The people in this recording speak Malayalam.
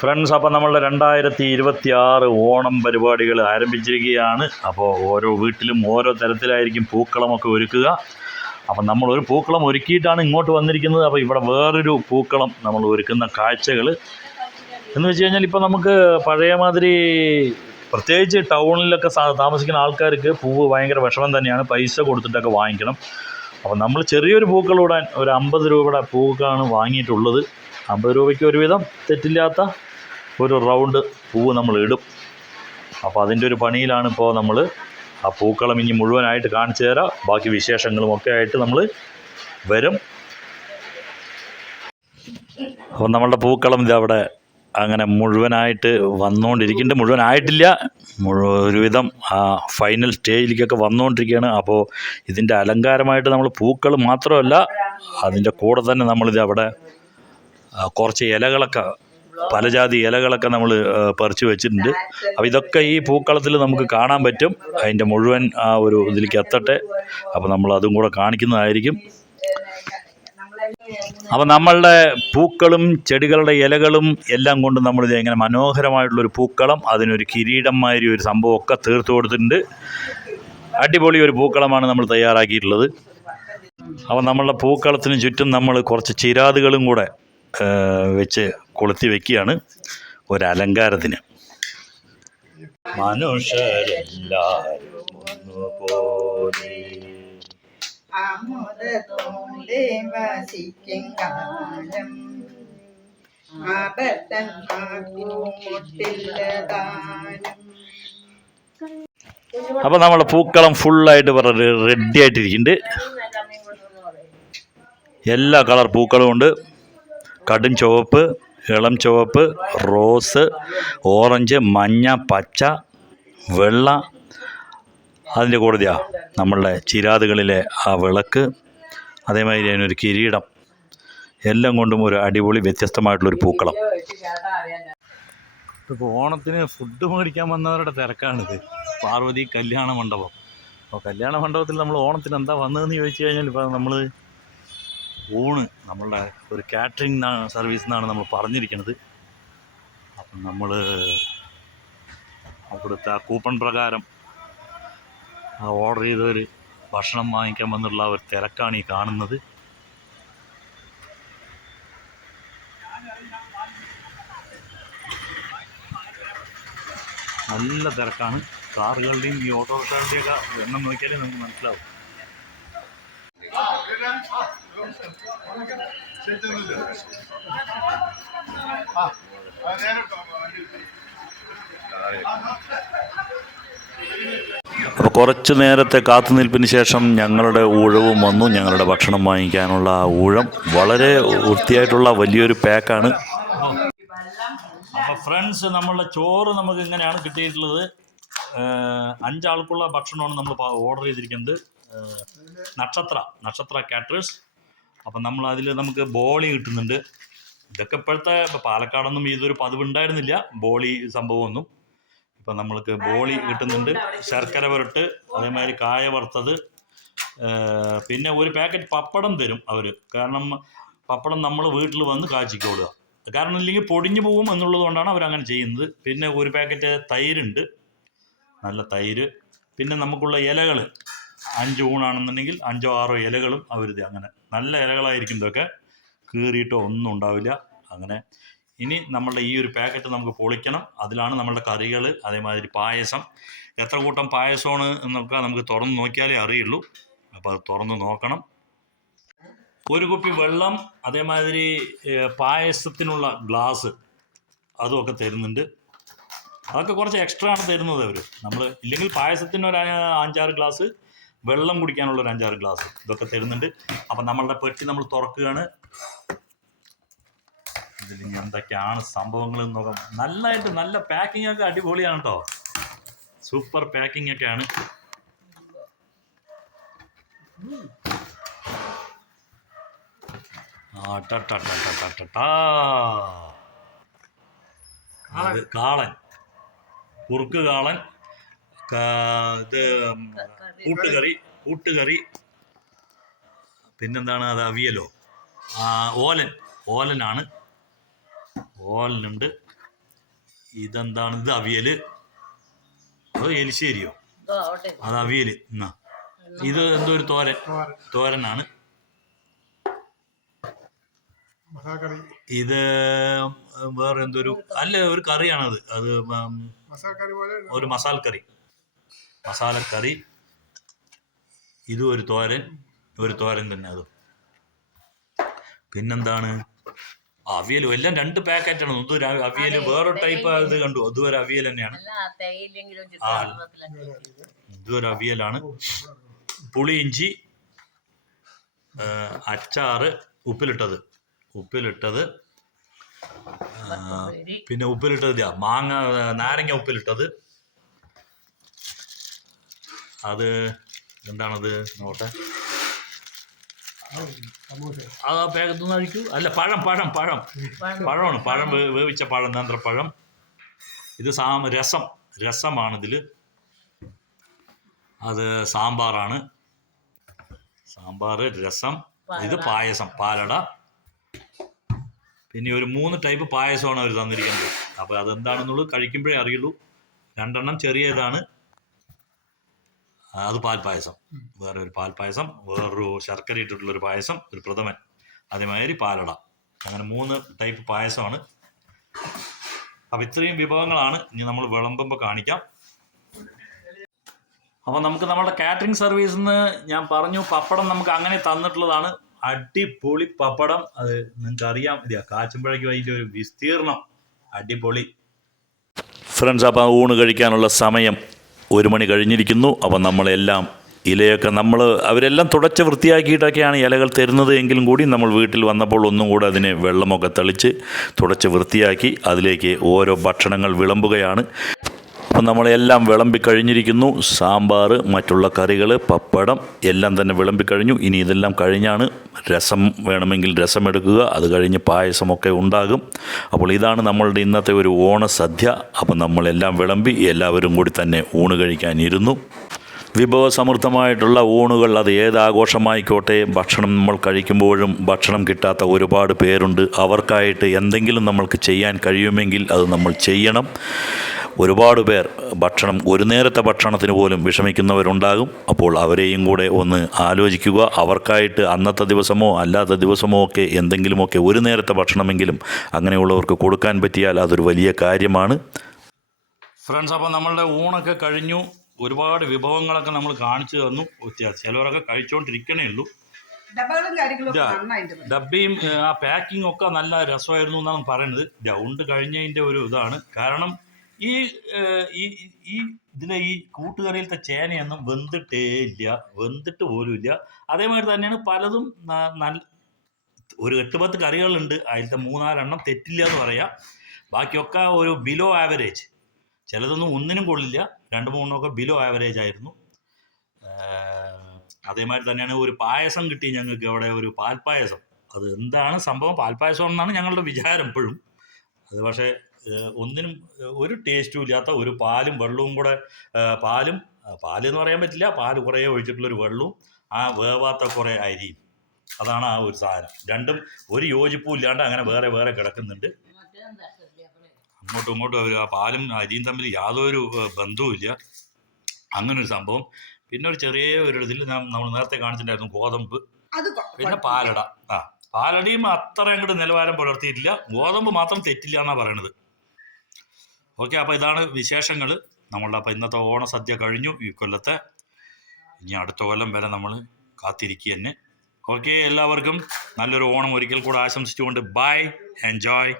ഫ്രണ്ട്സ്, അപ്പോൾ നമ്മളുടെ 2026 ഓണം പരിപാടികൾ ആരംഭിച്ചിരിക്കുകയാണ്. അപ്പോൾ ഓരോ വീട്ടിലും ഓരോ തരത്തിലായിരിക്കും പൂക്കളമൊക്കെ ഒരുക്കുക. അപ്പം നമ്മളൊരു പൂക്കളം ഒരുക്കിയിട്ടാണ് ഇങ്ങോട്ട് വന്നിരിക്കുന്നത്. അപ്പോൾ ഇവിടെ വേറൊരു പൂക്കളം നമ്മൾ ഒരുക്കുന്ന കാഴ്ചകൾ എന്ന് വെച്ച് കഴിഞ്ഞാൽ, ഇപ്പോൾ നമുക്ക് പഴയ മാതിരി പ്രത്യേകിച്ച് ടൗണിലൊക്കെ താമസിക്കുന്ന ആൾക്കാർക്ക് പൂവ് ഭയങ്കര വിഷമം തന്നെയാണ്, പൈസ കൊടുത്തിട്ടൊക്കെ വാങ്ങിക്കണം. അപ്പോൾ നമ്മൾ ചെറിയൊരു പൂക്കളം ഇടാൻ ഒരു 50 രൂപയുടെ പൂക്കാണ് വാങ്ങിയിട്ടുള്ളത്. 50 രൂപയ്ക്ക് ഒരുവിധം തെറ്റില്ലാത്ത ഒരു റൗണ്ട് പൂവ് നമ്മൾ ഇടും. അപ്പോൾ അതിൻ്റെ ഒരു പണിയിലാണ് ഇപ്പോൾ നമ്മൾ. ആ പൂക്കളം ഇനി മുഴുവനായിട്ട് കാണിച്ചു തരാം. ബാക്കി വിശേഷങ്ങളും ഒക്കെ ആയിട്ട് നമ്മൾ വരും. അപ്പോൾ നമ്മളുടെ പൂക്കളം ഇത് അവിടെ അങ്ങനെ മുഴുവനായിട്ട് വന്നുകൊണ്ടിരിക്കുന്നുണ്ട്. മുഴുവനായിട്ടില്ല, ഒരുവിധം ആ ഫൈനൽ സ്റ്റേജിലേക്കൊക്കെ വന്നുകൊണ്ടിരിക്കുകയാണ്. അപ്പോൾ ഇതിൻ്റെ അലങ്കാരമായിട്ട് നമ്മൾ പൂക്കൾ മാത്രമല്ല, അതിൻ്റെ കൂടെ തന്നെ നമ്മളിത് അവിടെ കുറച്ച് ഇലകളൊക്കെ, പല ജാതി ഇലകളൊക്കെ നമ്മൾ പറിച്ച് വെച്ചിട്ടുണ്ട്. അപ്പോൾ ഇതൊക്കെ ഈ പൂക്കളത്തിൽ നമുക്ക് കാണാൻ പറ്റും. അതിൻ്റെ മുഴുവൻ ആ ഒരു ഇതിലേക്ക് എത്തട്ടെ. അപ്പോൾ നമ്മൾ അതും കൂടെ കാണിക്കുന്നതായിരിക്കും. അപ്പോൾ നമ്മളുടെ പൂക്കളും ചെടികളുടെ ഇലകളും എല്ലാം കൊണ്ട് നമ്മളിത് ഇങ്ങനെ മനോഹരമായിട്ടുള്ളൊരു പൂക്കളം, അതിനൊരു കിരീടം മാതിരി ഒരു സംഭവമൊക്കെ തീർത്ത് കൊടുത്തിട്ടുണ്ട്. അടിപൊളി ഒരു പൂക്കളമാണ് നമ്മൾ തയ്യാറാക്കിയിട്ടുള്ളത്. അപ്പോൾ നമ്മളുടെ പൂക്കളത്തിന് ചുറ്റും നമ്മൾ കുറച്ച് ചിരാതുകളും കൂടെ വെച്ച് കൊളുത്തി വെക്കുകയാണ് ഒരലങ്കാരത്തിന്. മനുഷ്യരെല്ലാവരും ഒന്നുപോലെ അപ്പോൾ നമ്മളെ പൂക്കളം ഫുള്ളായിട്ട് റെഡി ആയിട്ടിരിക്കുന്നുണ്ട്. എല്ലാ കളർ പൂക്കളും ഉണ്ട്. കടും ചുവപ്പ്, ഇളം ചുവപ്പ്, റോസ്, ഓറഞ്ച്, മഞ്ഞ, പച്ച, വെള്ള. അതിൻ്റെ കൂടെ നമ്മളുടെ ചിരാതുകളിലെ ആ വിളക്ക്, അതേമാതിരി അതിനൊരു കിരീടം, എല്ലാം കൊണ്ടും ഒരു അടിപൊളി വ്യത്യസ്തമായിട്ടുള്ളൊരു പൂക്കളം. ഇപ്പോൾ ഓണത്തിന് ഫുഡ് മേടിക്കാൻ വന്നവരുടെ തിരക്കാണിത്. പാർവതി കല്യാണ മണ്ഡപം. അപ്പോൾ കല്യാണ മണ്ഡപത്തിൽ നമ്മൾ ഓണത്തിന് എന്താ വന്നതെന്ന് ചോദിച്ചു കഴിഞ്ഞാൽ, ഇപ്പോൾ നമ്മൾ ഊണ്, നമ്മളുടെ ഒരു കാറ്ററിംഗ് സർവീസ് എന്നാണ് നമ്മൾ പറഞ്ഞിരിക്കുന്നത്. അപ്പം നമ്മൾ അവിടുത്തെ ആ കൂപ്പൺ പ്രകാരം ഓർഡർ ചെയ്തൊരു ഭക്ഷണം വാങ്ങിക്കാൻ വന്നുള്ള ഒരു തിരക്കാണ് ഈ കാണുന്നത്. നല്ല തിരക്കാണ്. കാറുകളുടെയും ഈ ഓട്ടോറിക്ഷകളുടെയൊക്കെ എണ്ണം നോക്കിയാലേ നമുക്ക് മനസ്സിലാവും. അപ്പോൾ കുറച്ച് നേരത്തെ കാത്തുനിൽപ്പിന് ശേഷം ഞങ്ങളുടെ ഊഴവും വന്നു. ഞങ്ങളുടെ ഭക്ഷണം വാങ്ങിക്കാനുള്ള ആ ഊഴം വളരെ വൃത്തിയായിട്ടുള്ള വലിയൊരു പാക്കാണ്. അപ്പോൾ ഫ്രണ്ട്സ്, നമ്മളുടെ ചോറ് നമുക്ക് ഇങ്ങനെയാണ് കിട്ടിയിട്ടുള്ളത്. 5 ആൾക്കുള്ള ഭക്ഷണമാണ് നമ്മൾ ഓർഡർ ചെയ്തിരിക്കുന്നത്. നക്ഷത്ര കാറ്ററേഴ്സ്. അപ്പം നമ്മൾ അതിൽ നമുക്ക് ബോളി കിട്ടുന്നുണ്ട്. ഇതൊക്കെ ഇപ്പോഴത്തെ പാലക്കാടൊന്നും ഇതൊരു പതിവുണ്ടായിരുന്നില്ല, ബോളി സംഭവമൊന്നും. ഇപ്പം നമ്മൾക്ക് ബോളി കിട്ടുന്നുണ്ട്, ശർക്കര പുരട്ട്, അതേമാതിരി കായ വറുത്തത്, പിന്നെ ഒരു പാക്കറ്റ് പപ്പടം തരും അവർ. കാരണം പപ്പടം നമ്മൾ വീട്ടിൽ വന്ന് കാച്ചിക്കൊള്ളുക, കാരണം ഇല്ലെങ്കിൽ പൊടിഞ്ഞു പോകും എന്നുള്ളത് കൊണ്ടാണ് അവരങ്ങനെ ചെയ്യുന്നത്. പിന്നെ ഒരു പാക്കറ്റ് തൈരുണ്ട്, നല്ല തൈര്. പിന്നെ നമുക്കുള്ള ഇലകൾ 5 ഊണാണെന്നുണ്ടെങ്കിൽ 5 6 ഇലകളും അവരിത് അങ്ങനെ നല്ല ഇലകളായിരിക്കും. ഇതൊക്കെ കീറിയിട്ടോ ഒന്നും ഉണ്ടാവില്ല. അങ്ങനെ ഇനി നമ്മളുടെ ഈ ഒരു പാക്കറ്റ് നമുക്ക് പൊളിക്കണം. അതിലാണ് നമ്മളുടെ കറികൾ, അതേമാതിരി പായസം. എത്ര കൂട്ടം പായസമാണ് എന്നൊക്കെ നമുക്ക് തുറന്ന് നോക്കിയാലേ അറിയുള്ളൂ. അപ്പോൾ അത് തുറന്ന് നോക്കണം. ഒരു കുപ്പി വെള്ളം, അതേമാതിരി പായസത്തിനുള്ള ഗ്ലാസ് അതുമൊക്കെ തരുന്നുണ്ട്. അതൊക്കെ കുറച്ച് എക്സ്ട്രാ ആണ് തരുന്നത് അവർ. നമ്മൾ ഇല്ലെങ്കിൽ പായസത്തിന് ഒരു 5-6 ഗ്ലാസ്, വെള്ളം കുടിക്കാനുള്ള ഒരു 5-6 ഗ്ലാസ് ഇതൊക്കെ തരുന്നുണ്ട്. അപ്പം നമ്മളുടെ പെട്ടി നമ്മൾ തുറക്കുകയാണ്. ഇതിൽ ഇനി എന്തൊക്കെയാണ് സംഭവങ്ങൾ എന്ന് നോക്കാം. നല്ല പാക്കിംഗ് ഒക്കെ അടിപൊളിയാണ് കേട്ടോ. സൂപ്പർ പാക്കിംഗ് ഒക്കെയാണ്. കാളൻ, കുറുക്ക് കാളൻ, ഇത് കൂട്ടുകറി, പിന്നെന്താണ് അത്, അവിയലോ, ഓലനുണ്ട്. ഇതെന്താണ്? ഇത് അവിയൽ. അത് എലിശ്ശേരിയോ? അത് അവിയൽ. എന്നാ ഇത് എന്തോ ഒരു തോരനാണ്. ഇത് വേറെ എന്തൊരു ഒരു കറിയാണത്. അത് ഒരു മസാലക്കറി. ഇതും ഒരു തോരൻ തന്നെ. അത് പിന്നെന്താണ്? അവിയലും എല്ലാം 2 പാക്കറ്റാണ്. ഇതൊരു അവിയൽ വേറൊരു ടൈപ്പ്. ഇത് കണ്ടു, അതും ഒരു അവിയൽ തന്നെയാണ്. ഇതൊരു അവിയലാണ്. പുളി, ഇഞ്ചി, അച്ചാറ്, ഉപ്പിലിട്ടത്, പിന്നെ ഉപ്പിലിട്ടത് മാങ്ങ, നാരങ്ങ ഉപ്പിലിട്ടത്. അത് എന്താണത് നോട്ടെ. അത് ആ പാകത്തൊന്നും കഴിക്കൂ. അല്ല, പഴമാണ്. പഴം വേവിച്ച പഴം, നേന്ത്രപ്പഴം. ഇത് രസമാണിതിൽ. അത് സാമ്പാർ, രസം. ഇത് പായസം, പാലട. പിന്നെ ഒരു 3 ടൈപ്പ് പായസമാണ് അവർ തന്നിരിക്കുന്നത്. അപ്പോൾ അതെന്താണെന്നുള്ളത് കഴിക്കുമ്പോഴേ അറിയുള്ളൂ. 2 ചെറിയതാണ്. അത് പാൽപ്പായസം, വേറെ ഒരു പാൽപ്പായസം, വേറൊരു ശർക്കര ഇട്ടിട്ടുള്ളൊരു പായസം, ഒരു പ്രഥമൻ, അതേമാതിരി പാലട. അങ്ങനെ 3 ടൈപ്പ് പായസമാണ്. അപ്പം ഇത്രയും വിഭവങ്ങളാണ് ഇനി നമ്മൾ വിളമ്പുമ്പോൾ കാണിക്കാം. അപ്പോൾ നമുക്ക് നമ്മുടെ കാറ്ററിംഗ് സർവീസിൽ നിന്ന് ഞാൻ പറഞ്ഞു, പപ്പടം നമുക്ക് അങ്ങനെ തന്നിട്ടുള്ളതാണ്. അടിപൊളി പപ്പടം. അത് നിങ്ങൾക്ക് അറിയാം, കാച്ചുമ്പോഴേക്കും അതിൻ്റെ ഒരു വിസ്തീർണം അടിപൊളി. ഫ്രണ്ട്സ്, അപ്പം ഊണ് കഴിക്കാനുള്ള സമയം 1 മണി കഴിഞ്ഞിരിക്കുന്നു. അപ്പം നമ്മളെല്ലാം ഇലയൊക്കെ അവരെല്ലാം തുടച്ച് വൃത്തിയാക്കിയിട്ടൊക്കെയാണ് ഇലകൾ തരുന്നത്. എങ്കിലും കൂടി നമ്മൾ വീട്ടിൽ വന്നപ്പോൾ ഒന്നും കൂടെ അതിനെ വെള്ളമൊക്കെ തെളിച്ച് തുടച്ച് വൃത്തിയാക്കി അതിലേക്ക് ഓരോ ഭക്ഷണങ്ങൾ വിളമ്പുകയാണ്. അപ്പം നമ്മളെല്ലാം വിളമ്പിക്കഴിഞ്ഞിരിക്കുന്നു. സാമ്പാർ, മറ്റുള്ള കറികൾ, പപ്പടം എല്ലാം തന്നെ വിളമ്പിക്കഴിഞ്ഞു. ഇനി ഇതെല്ലാം കഴിഞ്ഞാണ് രസം വേണമെങ്കിൽ രസം എടുക്കുക. അത് കഴിഞ്ഞ് പായസമൊക്കെ ഉണ്ടാകും. അപ്പോൾ ഇതാണ് നമ്മളുടെ ഇന്നത്തെ ഒരു ഓണസദ്യ. അപ്പം നമ്മളെല്ലാം വിളമ്പി എല്ലാവരും കൂടി തന്നെ ഊണ് കഴിക്കാനിരുന്നു. വിഭവസമൃദ്ധമായിട്ടുള്ള ഊണുകൾ, അത് ഏതാഘോഷമായിക്കോട്ടെ, ഭക്ഷണം നമ്മൾ കഴിക്കുമ്പോഴും ഭക്ഷണം കിട്ടാത്ത ഒരുപാട് പേരുണ്ട്. അവർക്കായിട്ട് എന്തെങ്കിലും നമ്മൾക്ക് ചെയ്യാൻ കഴിയുമെങ്കിൽ അത് നമ്മൾ ചെയ്യണം. ഒരുപാട് പേർ ഒരു നേരത്തെ ഭക്ഷണത്തിന് പോലും വിഷമിക്കുന്നവരുണ്ടാകും. അപ്പോൾ അവരെയും കൂടെ ഒന്ന് ആലോചിക്കുക. അവർക്കായിട്ട് അന്നത്തെ ദിവസമോ അല്ലാത്ത ദിവസമോ ഒക്കെ എന്തെങ്കിലുമൊക്കെ ഒരു നേരത്തെ ഭക്ഷണമെങ്കിലും അങ്ങനെയുള്ളവർക്ക് കൊടുക്കാൻ പറ്റിയാൽ അതൊരു വലിയ കാര്യമാണ്. ഫ്രണ്ട്സ്, അപ്പോൾ നമ്മളുടെ ഊണൊക്കെ കഴിഞ്ഞു. ഒരുപാട് വിഭവങ്ങളൊക്കെ നമ്മൾ കാണിച്ചു തന്നു. ചിലവരൊക്കെ കഴിച്ചുകൊണ്ടിരിക്കണേ ഉള്ളൂ. ഡബ്ബയും ആ പാക്കിംഗ് ഒക്കെ നല്ല രസമായിരുന്നു എന്നാണ് പറയുന്നത്. ഉണ്ട് കഴിഞ്ഞതിൻ്റെ ഒരു ഇതാണ്. കാരണം ഈ ഇതിലെ ഈ കൂട്ടുകറിയിലത്തെ ചേനയൊന്നും വെന്തിട്ട് പോലും ഇല്ല. അതേമാതിരി തന്നെയാണ് പലതും. ഒരു 8-10 കറികളുണ്ട്, അതിലത്തെ 3-4 എണ്ണം തെറ്റില്ല എന്ന് പറയാം. ബാക്കിയൊക്കെ ഒരു ബിലോ ആവറേജ്. ചിലതൊന്നും ഒന്നിനും കൊള്ളില്ല, 2-3 ബിലോ ആവറേജ് ആയിരുന്നു. അതേമാതിരി തന്നെയാണ് ഒരു പായസം കിട്ടി ഞങ്ങൾക്ക് അവിടെ, ഒരു പാൽപ്പായസം. അത് എന്താണ് സംഭവം? പാൽപ്പായസം എന്നാണ് ഞങ്ങളുടെ വിചാരം എപ്പോഴും. അത് പക്ഷേ ഒന്നിനും ഒരു ടേസ്റ്റും ഇല്ലാത്ത ഒരു പാലും വെള്ളവും കൂടെ. പാലെന്ന് പറയാൻ പറ്റില്ല, പാല് കുറേ ഒഴിച്ചിട്ടുള്ളൊരു വെള്ളവും ആ വേവാത്ത കുറേ അരിയും. അതാണ് ആ ഒരു സാധനം. രണ്ടും ഒരു യോജിപ്പും ഇല്ലാണ്ട് അങ്ങനെ വേറെ വേറെ കിടക്കുന്നുണ്ട്. അങ്ങോട്ടും ഇങ്ങോട്ടും ആ പാലും അരിയും തമ്മിൽ യാതൊരു ബന്ധവുമില്ല. അങ്ങനൊരു സംഭവം. പിന്നെ ഒരു ചെറിയ ഒരു ഇതിൽ നമ്മൾ നേരത്തെ കാണിച്ചിട്ടുണ്ടായിരുന്നു ഗോതമ്പ്, പിന്നെ പാലട. പാലടയും അത്ര അങ്ങോട്ട് നിലവാരം പുലർത്തിയിട്ടില്ല. ഗോതമ്പ് മാത്രം തെറ്റില്ല എന്നാണ് പറയണത്. ഓക്കെ, അപ്പോൾ ഇതാണ് വിശേഷങ്ങൾ നമ്മളുടെ. അപ്പോൾ ഇന്നത്തെ ഓണസദ്യ കഴിഞ്ഞു ഈ കൊല്ലത്തെ. ഇനി അടുത്ത കൊല്ലം വരെ നമ്മൾ കാത്തിരിക്കുക തന്നെ. ഓക്കെ, എല്ലാവർക്കും നല്ലൊരു ഓണം ഒരിക്കൽ കൂടെ ആശംസിച്ചുകൊണ്ട് ബൈ, എൻജോയ്.